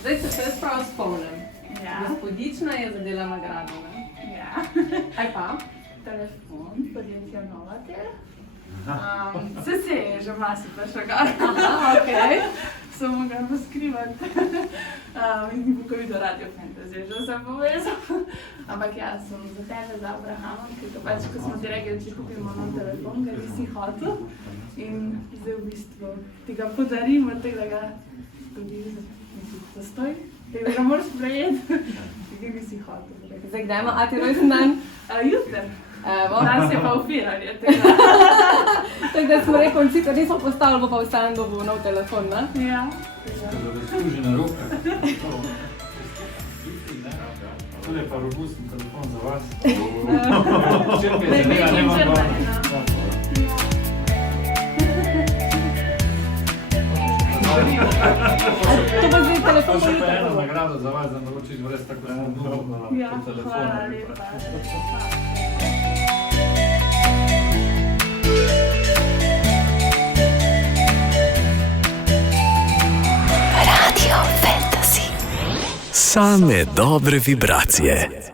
Zdaj, če se jaz prav spomnim, Ja. gospodična je zadela nagrado, ne? Ja. Kaj pa? Telefon podjetja Novatel. Se je že marsikaj še gor. Aha, okej. Samo ga ne skrivati. In ni bo videl Radio Fantasy, že sem povezal. Ampak ja, sem za tebe, za Abrahama, ker to pač, ko smo ti rekli, če kupimo nov telefon, ga nisi hotel. In zdaj v bistvu ti ga podarimo, tako da ga tudi zastoj, tako da ga moraš sprejeti. Tako da nisi hotel. Zdaj, kdaj ima ati rojsten dan? Jutri. Evo. Danes je pa ufiranje tega. Tako da smo rekli, sicer nismo postavili, bo pa vsem dobil nov telefon, ne? Ja. Da služi na roke. Tole je pa robusten telefon za vas. Največji črpanje, no. To bo zdaj telefon. To še pa eno nagrado za vas, da naročiš brez tako eno Ja, hvala lepa. Radio Fantasy. Same dobre vibracije.